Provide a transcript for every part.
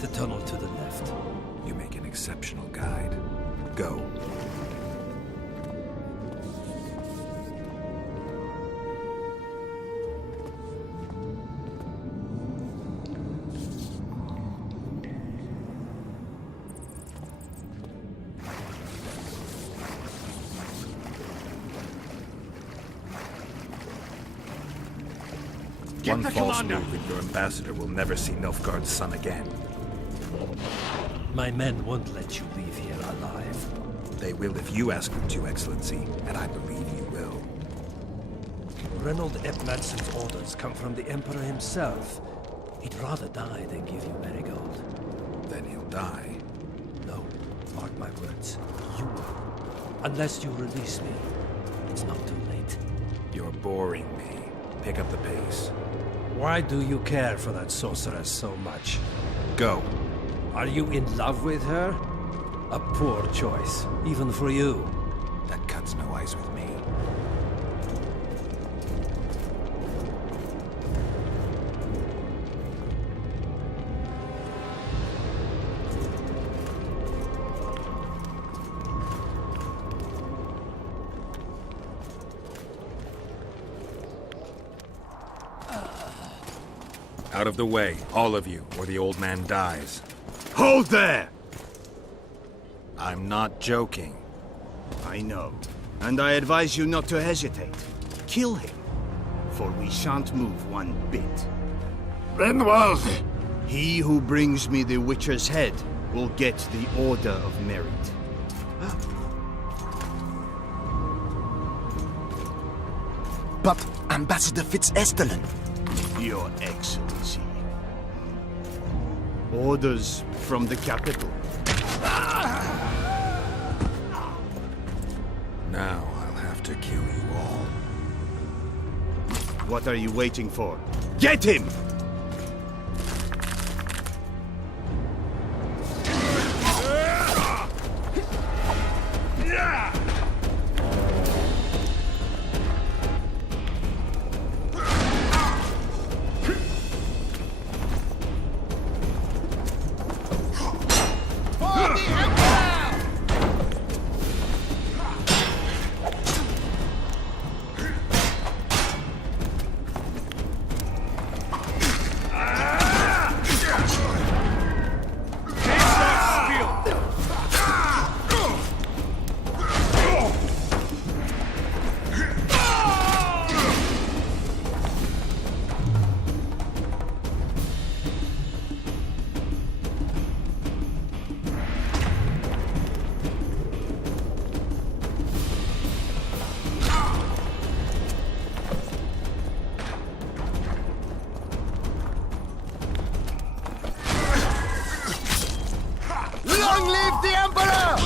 the tunnel to the left. You make an exceptional guide. Go. One false move and your ambassador will never see Nilfgaard's son again. My men won't let you leave here alive. They will if you ask them to, Excellency, and I believe you will. Reynold Ep-Madson's orders come from the Emperor himself. He'd rather die than give you Marigold. Then he'll die. No, mark my words. You will. Unless you release me. It's not too late. You're boring me. Pick up the pace. Why do you care for that sorceress so much? Go. Are you in love with her? A poor choice, even for you. That cuts no ice with me. Out of the way, all of you, or the old man dies. Hold there! I'm not joking. I know. And I advise you not to hesitate. Kill him. For we shan't move one bit. Renold! He who brings me the Witcher's head will get the Order of Merit. But Ambassador Fitz-Osterlen... Your Excellency. Orders from the capital. Now I'll have to kill you all. What are you waiting for? Get him! Long live the Emperor!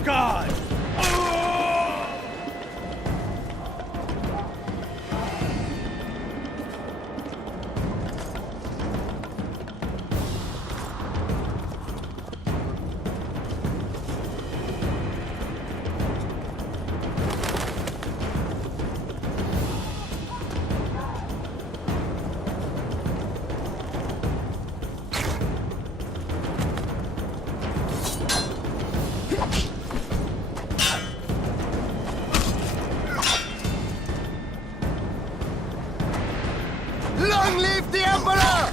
of God! Long live the Emperor!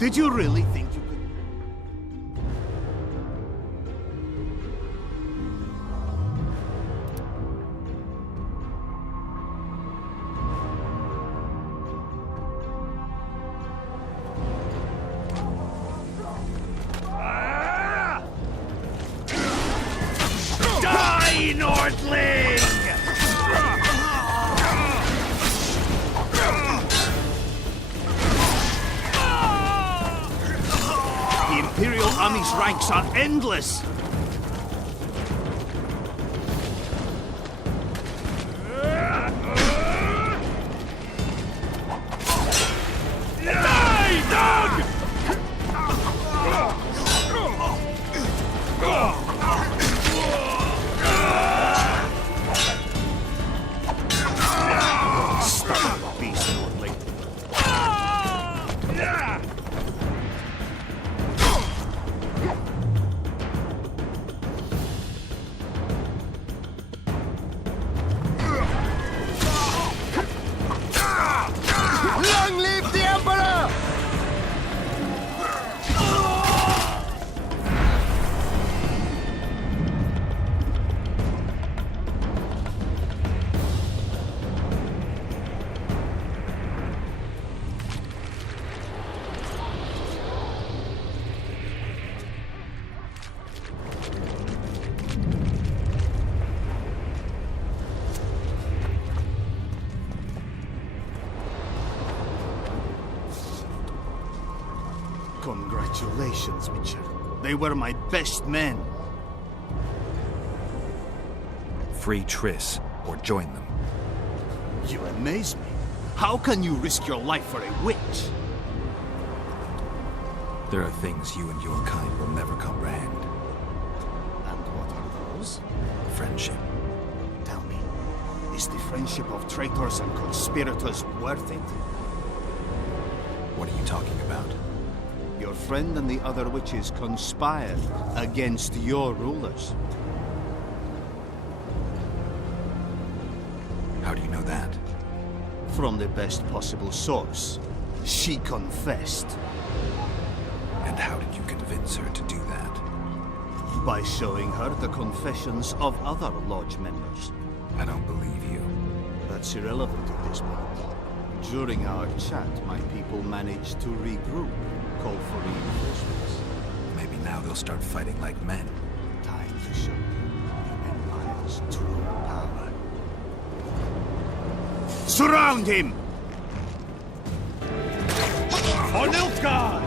Did you really think you could... Die, Nordling! The Imperial Army's ranks are endless! Die, dog! Stop, beast, Nordling. Long live the Emperor! Congratulations, Witcher. They were my best men. Free Triss, or join them. You amaze me. How can you risk your life for a witch? There are things you and your kind will never comprehend. And what are those? Friendship. Tell me, is the friendship of traitors and conspirators worth it? What are you talking about? Your friend and the other witches conspired against your rulers. How do you know that? From the best possible source. She confessed. And how did you convince her to do that? By showing her the confessions of other lodge members. I don't believe you. That's irrelevant at this point. During our chat, my people managed to regroup, call for reinforcements. Maybe now they'll start fighting like men. Time to show you the Empire's true power. Surround him! On Nilfgaard!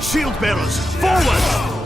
Shield bearers, forward!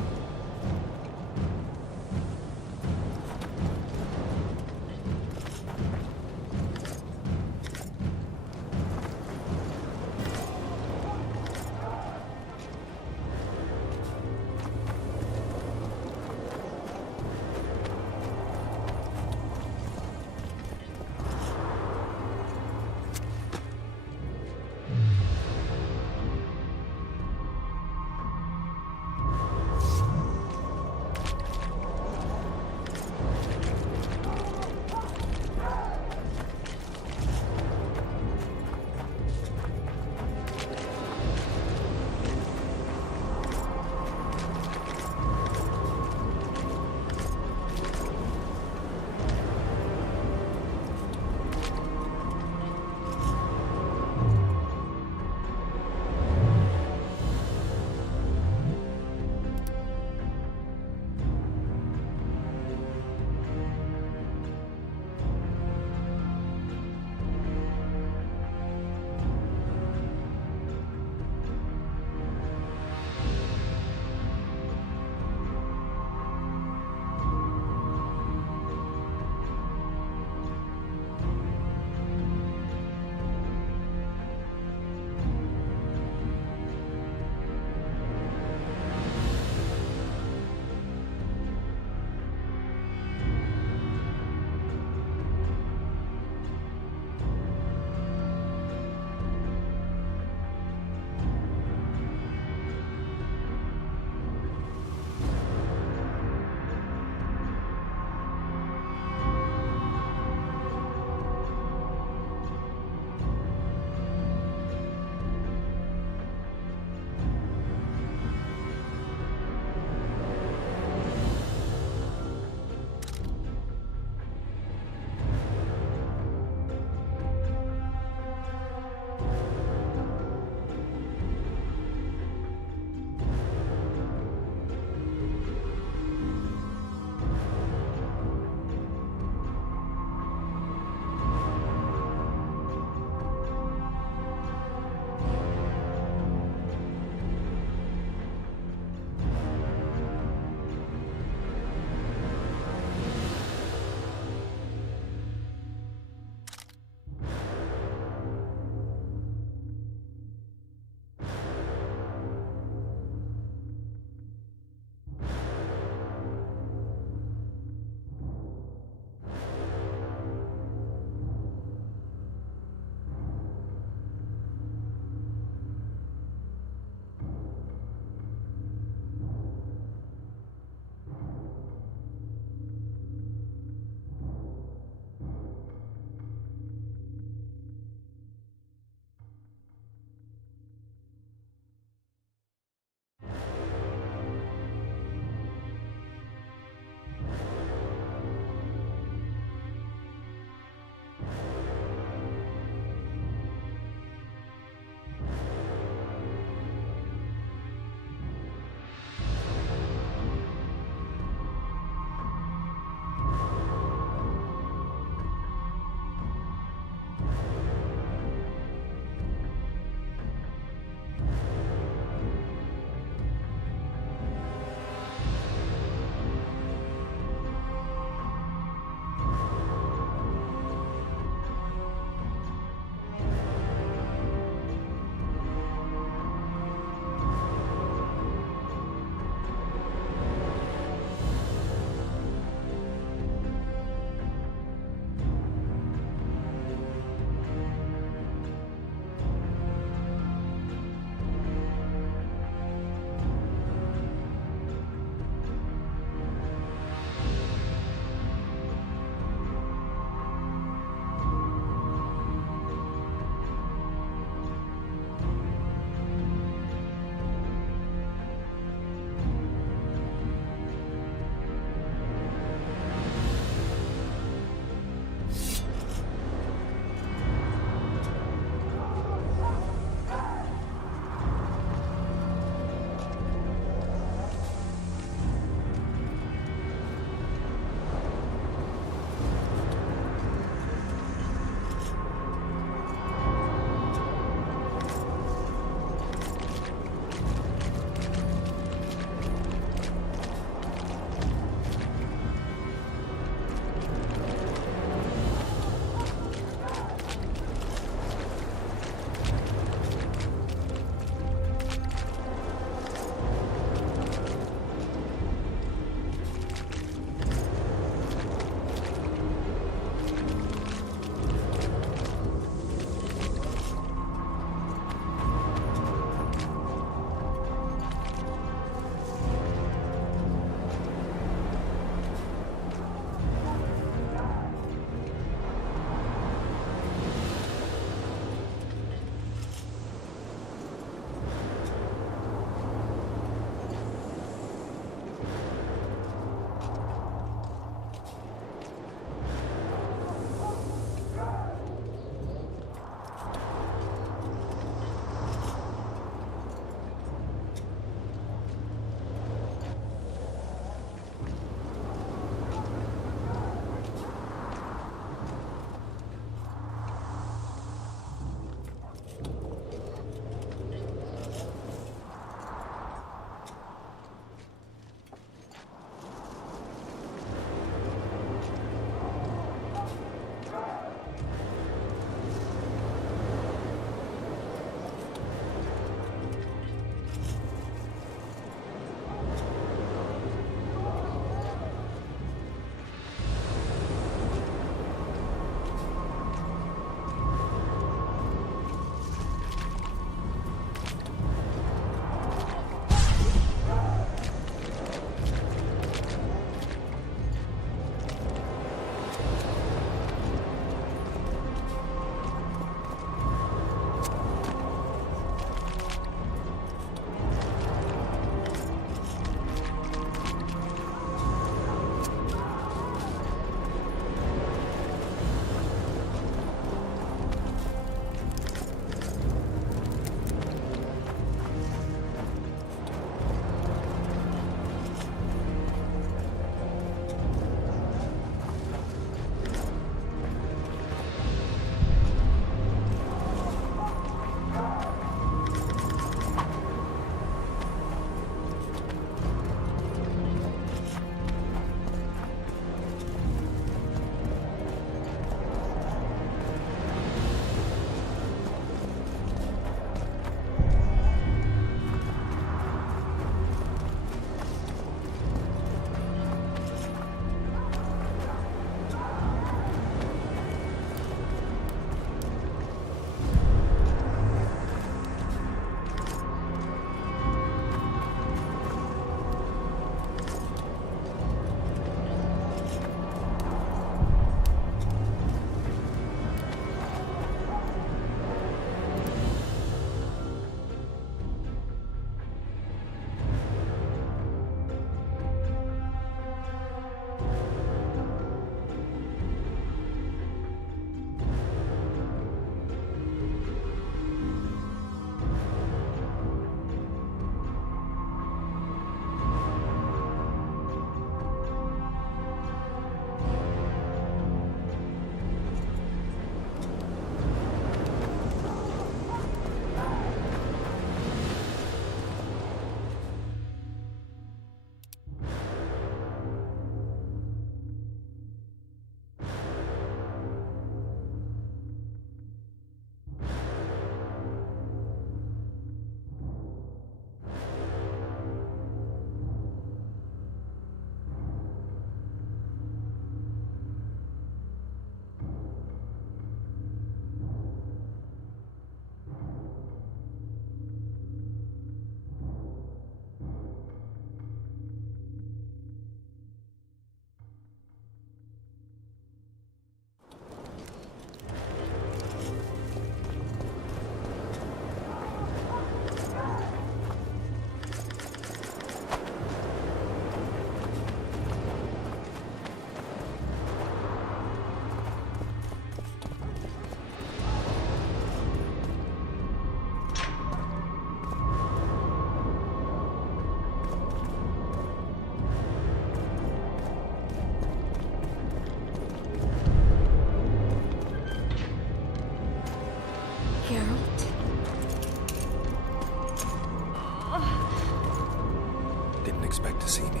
expect to see me?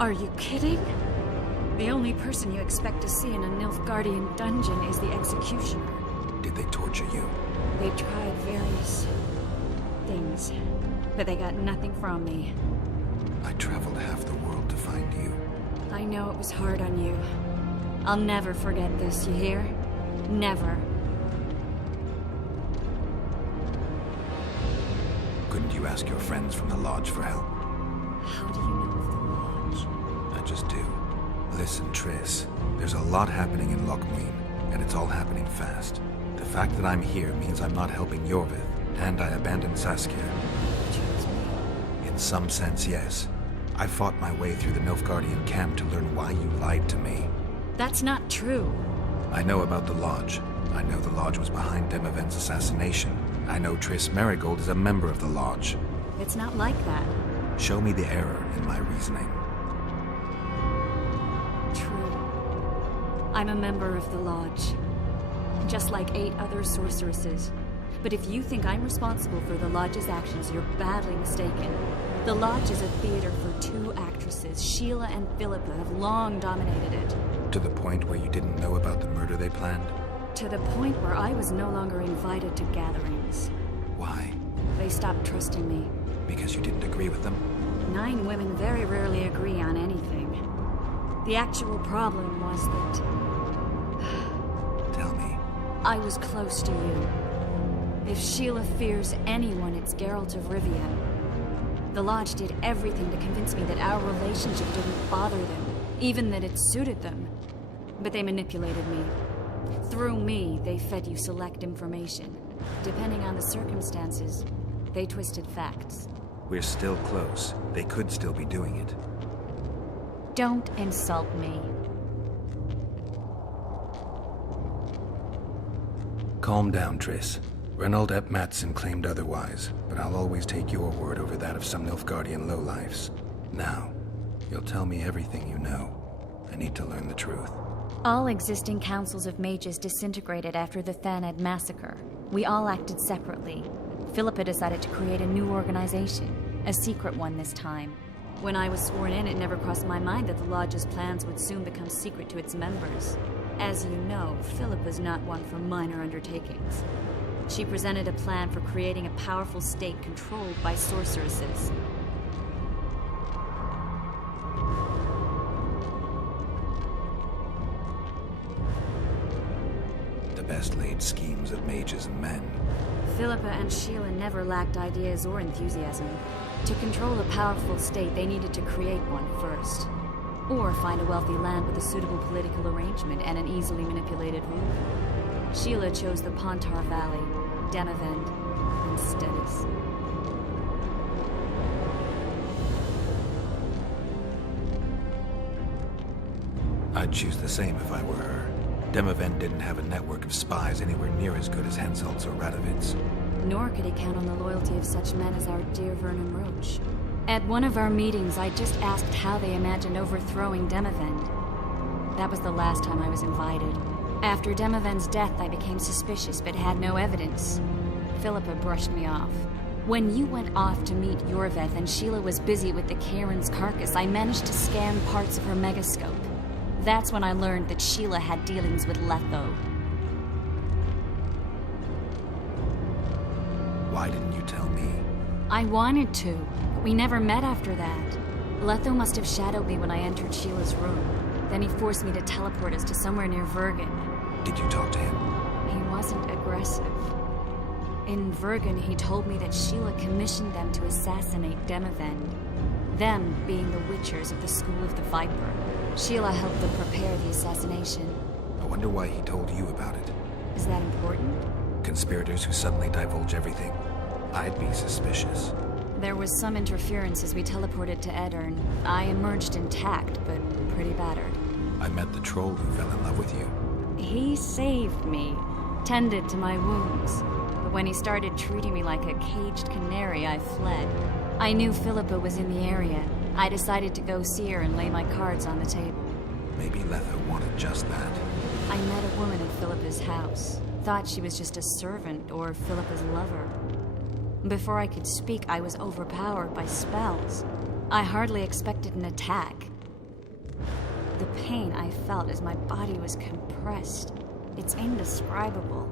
Are you kidding? The only person you expect to see in a Nilfgaardian dungeon is the executioner. Did they torture you? They tried various things, but they got nothing from me. I traveled half the world to find you. I know it was hard on you. I'll never forget this, you hear? Never. Couldn't you ask your friends from the Lodge for help? How do you know of the Lodge? I just do. Listen, Triss, there's a lot happening in Lochmuin, and it's all happening fast. The fact that I'm here means I'm not helping Iorveth, and I abandoned Saskia. Choose me. In some sense, yes. I fought my way through the Nilfgaardian camp to learn why you lied to me. That's not true. I know about the Lodge. I know the Lodge was behind Demavend's assassination. I know Triss Merigold is a member of the Lodge. It's not like that. Show me the error in my reasoning. True. I'm a member of the Lodge. Just like 8 other sorceresses. But if you think I'm responsible for the Lodge's actions, you're badly mistaken. The Lodge is a theater for 2 actresses. Sheila and Philippa have long dominated it. To the point where you didn't know about the murder they planned? To the point where I was no longer invited to gatherings. Why? They stopped trusting me. Because you didn't agree with them? 9 women very rarely agree on anything. The actual problem was that Tell me. I was close to you. If Sheila fears anyone, it's Geralt of Rivia. The Lodge did everything to convince me that our relationship didn't bother them, even that it suited them. But they manipulated me. Through me, they fed you select information. Depending on the circumstances, they twisted facts. We're still close. They could still be doing it. Don't insult me. Calm down, Triss. Reynold Ep Matson claimed otherwise, but I'll always take your word over that of some Nilfgaardian lowlifes. Now, you'll tell me everything you know. I need to learn the truth. All existing councils of mages disintegrated after the Thaned massacre. We all acted separately. Philippa decided to create a new organization, a secret one this time. When I was sworn in, it never crossed my mind that the Lodge's plans would soon become secret to its members. As you know, Philippa's not one for minor undertakings. She presented a plan for creating a powerful state controlled by sorceresses. The best laid schemes of mages and men. Philippa and Sheila never lacked ideas or enthusiasm. To control a powerful state, they needed to create one first. Or find a wealthy land with a suitable political arrangement and an easily manipulated ruler. Sheila chose the Pontar Valley, Demavend, and Stennis. I'd choose the same if I were her. Demavend didn't have a network of spies anywhere near as good as Henselt's or Radovid's. Nor could he count on the loyalty of such men as our dear Vernon Roche. At one of our meetings, I just asked how they imagined overthrowing Demavend. That was the last time I was invited. After Demavend's death, I became suspicious, but had no evidence. Philippa brushed me off. When you went off to meet Iorveth and Sheila was busy with the Karen's carcass, I managed to scan parts of her megascope. That's when I learned that Sheila had dealings with Letho. Why didn't you tell me? I wanted to, but we never met after that. Letho must have shadowed me when I entered Sheila's room. Then he forced me to teleport us to somewhere near Vergen. Did you talk to him? He wasn't aggressive. In Vergen, he told me that Sheila commissioned them to assassinate Demavend. Them being the Witchers of the School of the Viper. Sheila helped them prepare the assassination. I wonder why he told you about it. Is that important? Conspirators who suddenly divulge everything. I'd be suspicious. There was some interference as we teleported to Edirn. I emerged intact, but pretty battered. I met the troll who fell in love with you. He saved me, tended to my wounds. But when he started treating me like a caged canary, I fled. I knew Philippa was in the area. I decided to go see her and lay my cards on the table. Maybe Letho wanted just that. I met a woman at Philippa's house. Thought she was just a servant or Philippa's lover. Before I could speak, I was overpowered by spells. I hardly expected an attack. The pain I felt as my body was compressed, it's indescribable.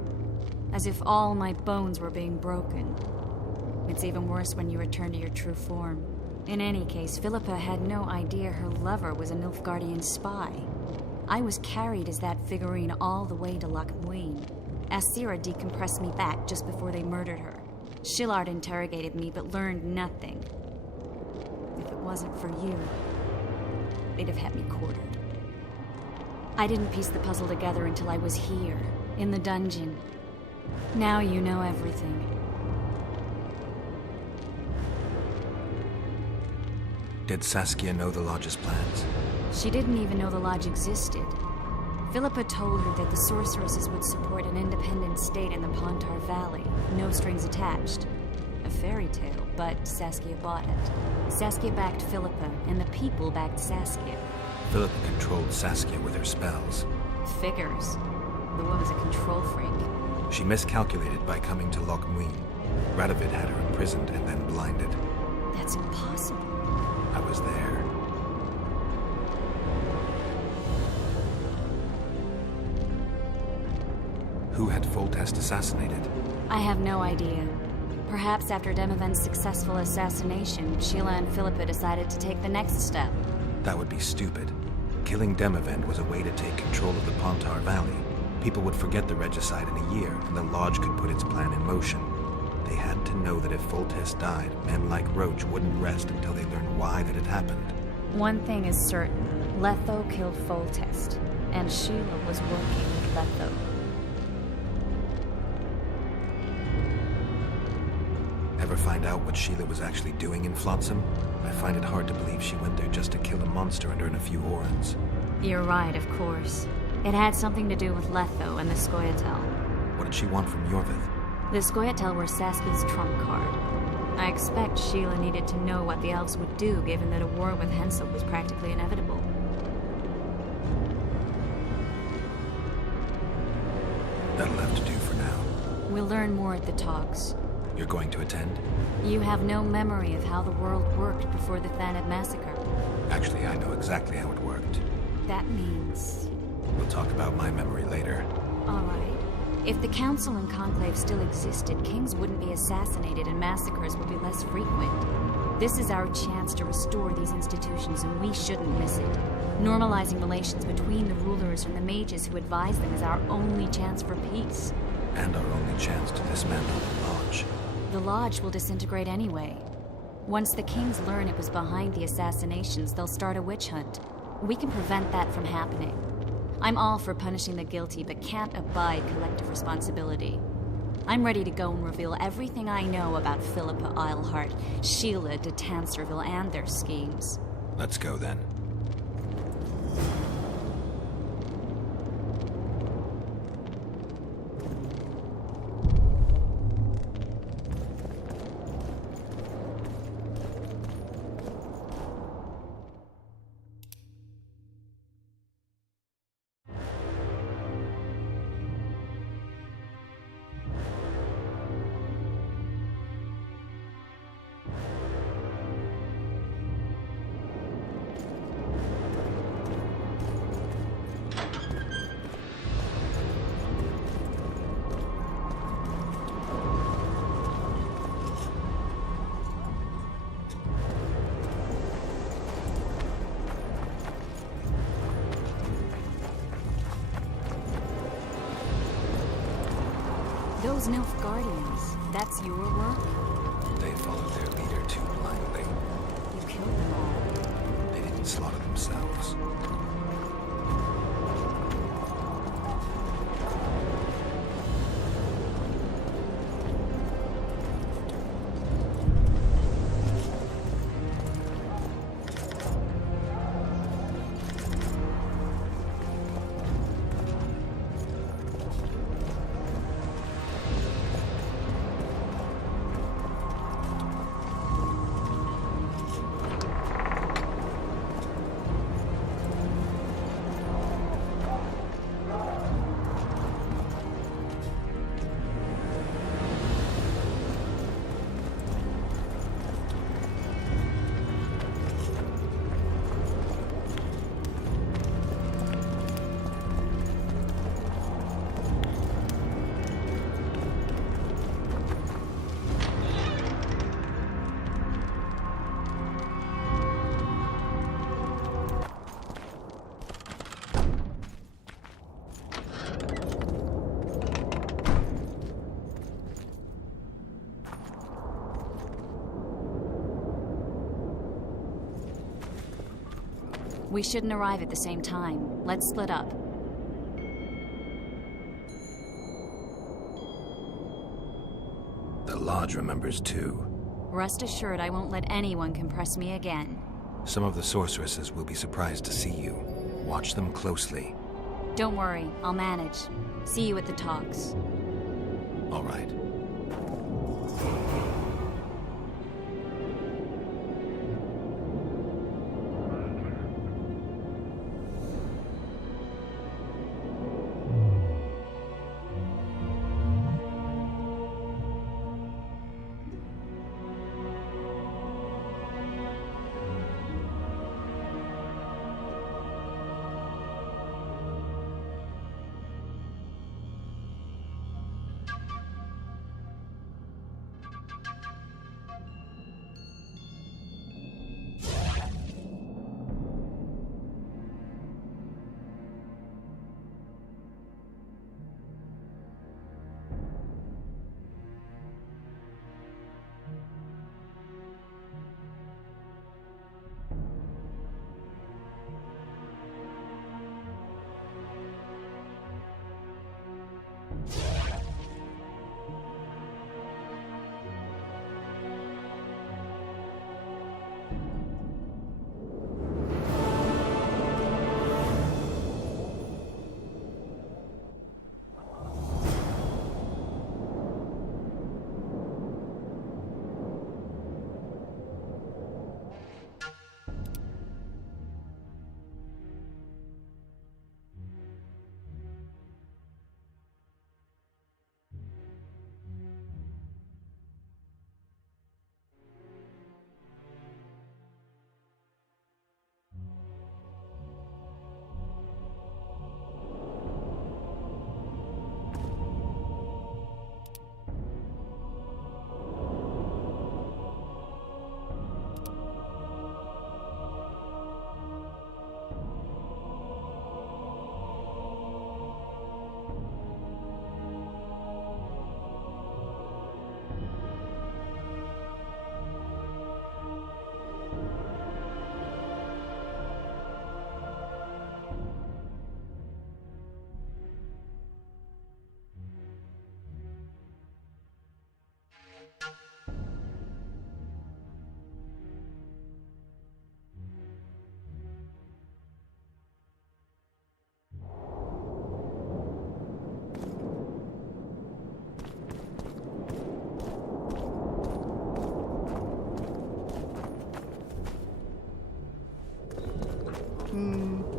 As if all my bones were being broken. It's even worse when you return to your true form. In any case, Philippa had no idea her lover was a Nilfgaardian spy. I was carried as that figurine all the way to Loch Muin. Asira decompressed me back just before they murdered her. Shillard interrogated me but learned nothing. If it wasn't for you, they'd have had me quartered. I didn't piece the puzzle together until I was here, in the dungeon. Now you know everything. Did Saskia know the Lodge's plans? She didn't even know the Lodge existed. Philippa told her that the sorceresses would support an independent state in the Pontar Valley, no strings attached. A fairy tale, but Saskia bought it. Saskia backed Philippa, and the people backed Saskia. Philippa controlled Saskia with her spells. Figures. The woman's a control freak. She miscalculated by coming to Loch Muin. Radovid had her imprisoned and then blinded. That's impossible. I was there. Who had Foltest assassinated? I have no idea. Perhaps after Demavend's successful assassination, Sheila and Philippa decided to take the next step. That would be stupid. Killing Demavend was a way to take control of the Pontar Valley. People would forget the regicide in a year, and the Lodge could put its plan in motion. They had to know that if Foltest died, men like Roach wouldn't rest until they learned why that had happened. One thing is certain. Letho killed Foltest, and Sheila was working with Letho. Ever find out what Sheila was actually doing in Flotsam? I find it hard to believe she went there just to kill a monster and earn a few orans. You're right, of course. It had something to do with Letho and the Scoia'tael. What did she want from Iorveth? The Scoia'tael were Saskia's trump card. I expect Sheila needed to know what the elves would do, given that a war with Hensel was practically inevitable. That'll have to do for now. We'll learn more at the talks. You're going to attend? You have no memory of how the world worked before the Thanid massacre. Actually, I know exactly how it worked. That means... We'll talk about my memory later. All right. If the Council and Conclave still existed, kings wouldn't be assassinated and massacres would be less frequent. This is our chance to restore these institutions, and we shouldn't miss it. Normalizing relations between the rulers and the mages who advise them is our only chance for peace. And our only chance to dismantle the Lodge. The Lodge will disintegrate anyway. Once the kings learn it was behind the assassinations, they'll start a witch hunt. We can prevent that from happening. I'm all for punishing the guilty, but can't abide collective responsibility. I'm ready to go and reveal everything I know about Philippa Eilhart, Sheila de Tanserville, and their schemes. Let's go then. Those Nilfgaardians, that's your work? They followed their leader too blindly. You killed them all. They didn't slaughter themselves. We shouldn't arrive at the same time. Let's split up. The Lodge remembers too. Rest assured I won't let anyone compress me again. Some of the sorceresses will be surprised to see you. Watch them closely. Don't worry, I'll manage. See you at the talks. All right.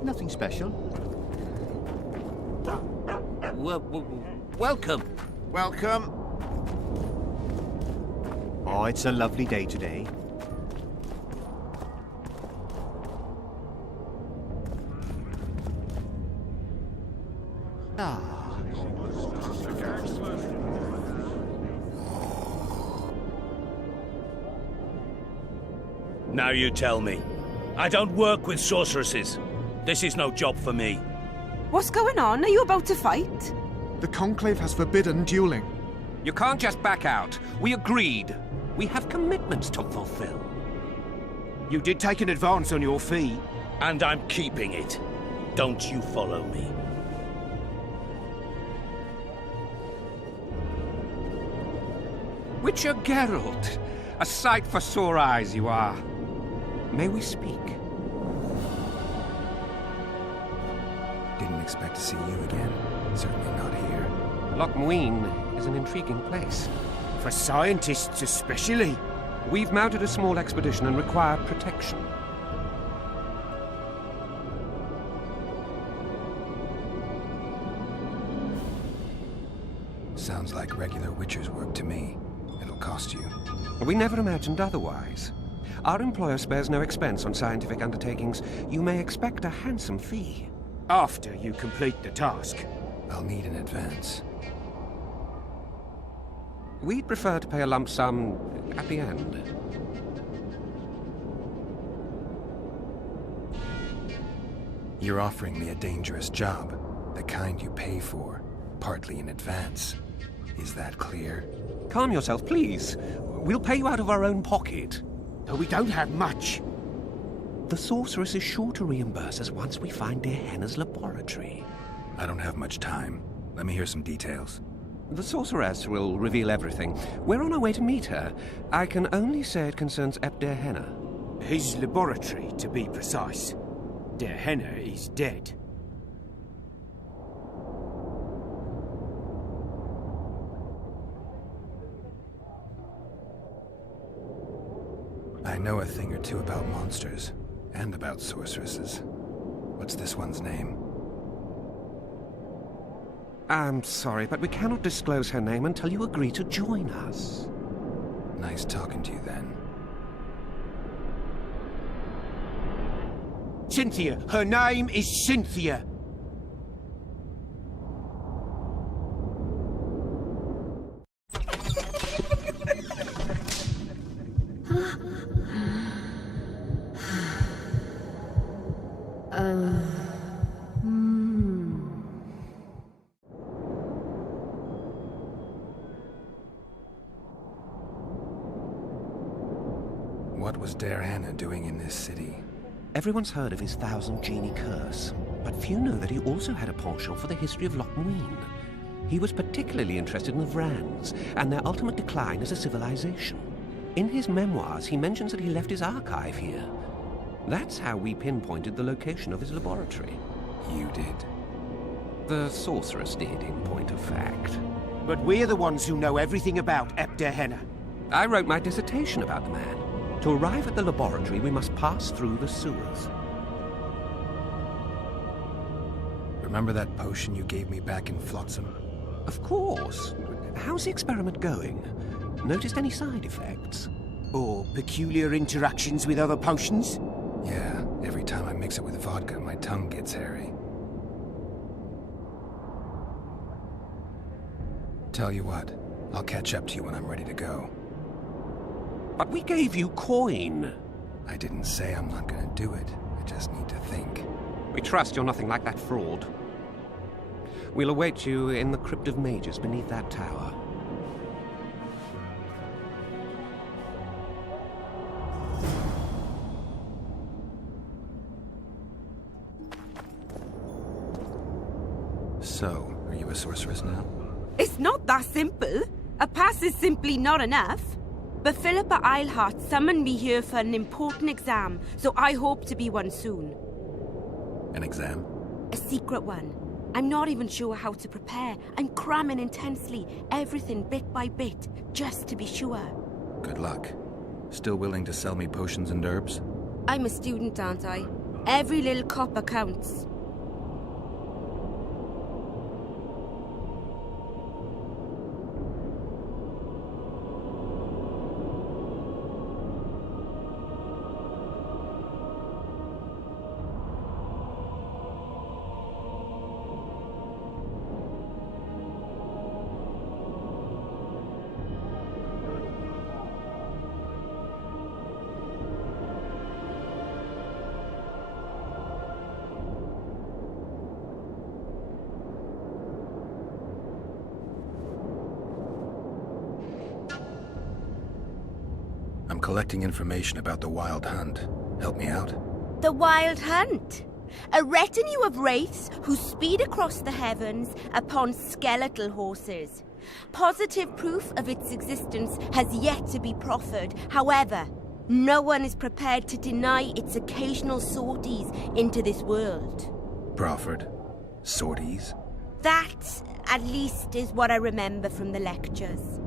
Nothing special. Welcome. Welcome. Oh, it's a lovely day today. Now you tell me. I don't work with sorceresses. This is no job for me. What's going on? Are you about to fight? The Conclave has forbidden dueling. You can't just back out. We agreed. We have commitments to fulfill. You did take an advance on your fee. And I'm keeping it. Don't you follow me. Witcher Geralt. A sight for sore eyes you are. May we speak? Didn't expect to see you again. Certainly not here. Loch Muin is an intriguing place. For scientists especially. We've mounted a small expedition and require protection. Sounds like regular Witcher's work to me. It'll cost you. We never imagined otherwise. Our employer spares no expense on scientific undertakings. You may expect a handsome fee. After you complete the task. I'll need an advance. We'd prefer to pay a lump sum at the end. You're offering me a dangerous job. The kind you pay for, partly in advance. Is that clear? Calm yourself, please. We'll pay you out of our own pocket. Though we don't have much. the sorceress is sure to reimburse us once we find dear Henna's laboratory. I don't have much time. Let me hear some details. The sorceress will reveal everything. We're on our way to meet her. I can only say it concerns dear Henna. His laboratory, to be precise. Dear Henna is dead. I know a thing or two about monsters, and about sorceresses. What's this one's name? I'm sorry, but we cannot disclose her name until you agree to join us. Nice talking to you then. Cynthia! Her name is Cynthia! What was dear Henna doing in this city? Everyone's heard of his 1,000 genie curse, but few know that he also had a penchant for the history of Lochmuin. He was particularly interested in the Vrans and their ultimate decline as a civilization. In his memoirs, he mentions that he left his archive here. That's how we pinpointed the location of his laboratory. You did? The sorceress did, in point of fact. But we're the ones who know everything about dear Henna. I wrote my dissertation about the man. To arrive at the laboratory, we must pass through the sewers. Remember that potion you gave me back in Flotsam? Of course. How's the experiment going? Noticed any side effects? Or peculiar interactions with other potions? Yeah, every time I mix it with vodka, my tongue gets hairy. Tell you what, I'll catch up to you when I'm ready to go. But we gave you coin. I didn't say I'm not gonna do it. I just need to think. We trust you're nothing like that fraud. We'll await you in the Crypt of Mages beneath that tower. So, are you a sorceress now? It's not that simple. A pass is simply not enough. But Philippa Eilhart summoned me here for an important exam, so I hope to be one soon. An exam? A secret one. I'm not even sure how to prepare. I'm cramming intensely, everything bit by bit, just to be sure. Good luck. Still willing to sell me potions and herbs? I'm a student, aren't I? Every little copper counts. I'm collecting information about the Wild Hunt. Help me out? The Wild Hunt. A retinue of wraiths who speed across the heavens upon skeletal horses. Positive proof of its existence has yet to be proffered. However, no one is prepared to deny its occasional sorties into this world. Proffered? Sorties? That, at least, is what I remember from the lectures.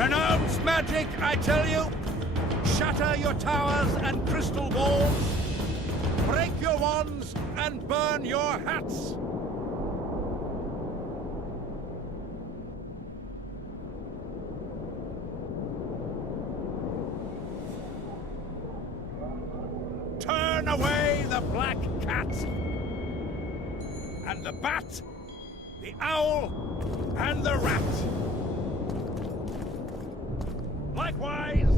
Renounced magic, I tell you! Shatter your towers and crystal balls! Break your wands and burn your hats! Turn away the black cat! And the bat, the owl, and the rat! Likewise!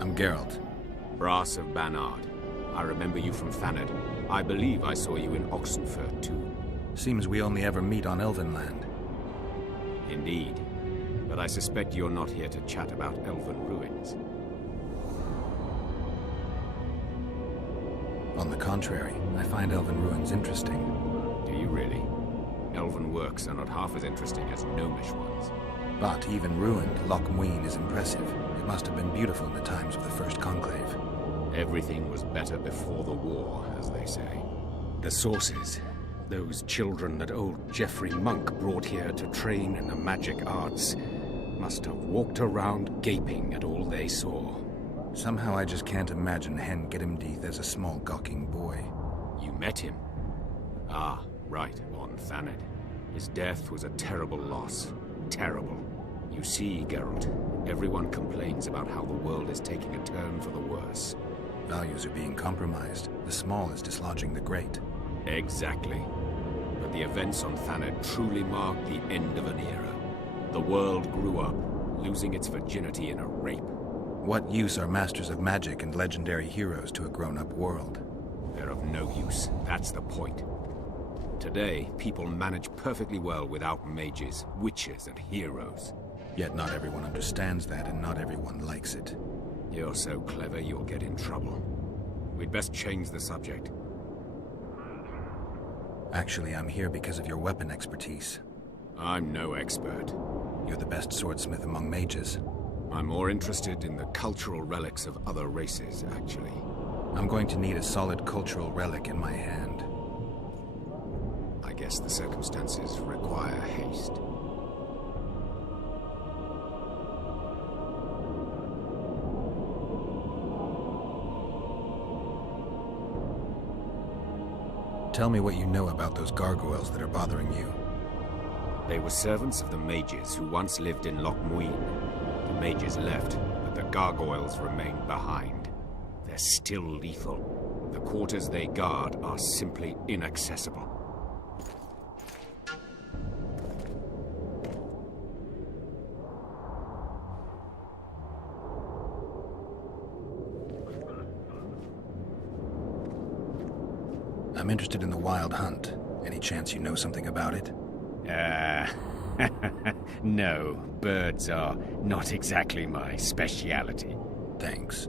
I'm Geralt. Brass of Banard. I remember you from Thanedd. I believe I saw you in Oxenfurt, too. Seems we only ever meet on Elvenland. Indeed. But I suspect you're not here to chat about elven ruins. On the contrary, I find elven ruins interesting. Do you really? Elven works are not half as interesting as gnomish ones. But even ruined, Loch Muin is impressive. It must have been beautiful in the times of the First Conclave. Everything was better before the war, as they say. The sources. Those children that old Geoffrey Monk brought here to train in the magic arts must have walked around gaping at all they saw. Somehow I just can't imagine Hen Giddimdeath as a small gawking boy. You met him? Ah, right, on Thanedd. His death was a terrible loss. Terrible. You see, Geralt, everyone complains about how the world is taking a turn for the worse. Values are being compromised. The small is dislodging the great. Exactly. But the events on Thanedd truly marked the end of an era. The world grew up, losing its virginity in a rape. What use are masters of magic and legendary heroes to a grown-up world? They're of no use. That's the point. Today, people manage perfectly well without mages, witches, and heroes. Yet not everyone understands that, and not everyone likes it. You're so clever, you'll get in trouble. We'd best change the subject. Actually, I'm here because of your weapon expertise. I'm no expert. You're the best swordsmith among mages. I'm more interested in the cultural relics of other races, actually. I'm going to need a solid cultural relic in my hand. I guess the circumstances require haste. Tell me what you know about those gargoyles that are bothering you. They were servants of the mages who once lived in Loch Muin. The mages left, but the gargoyles remained behind. They're still lethal. The quarters they guard are simply inaccessible. I'm interested in the Wild Hunt. Any chance you know something about it? No, birds are not exactly my speciality. Thanks.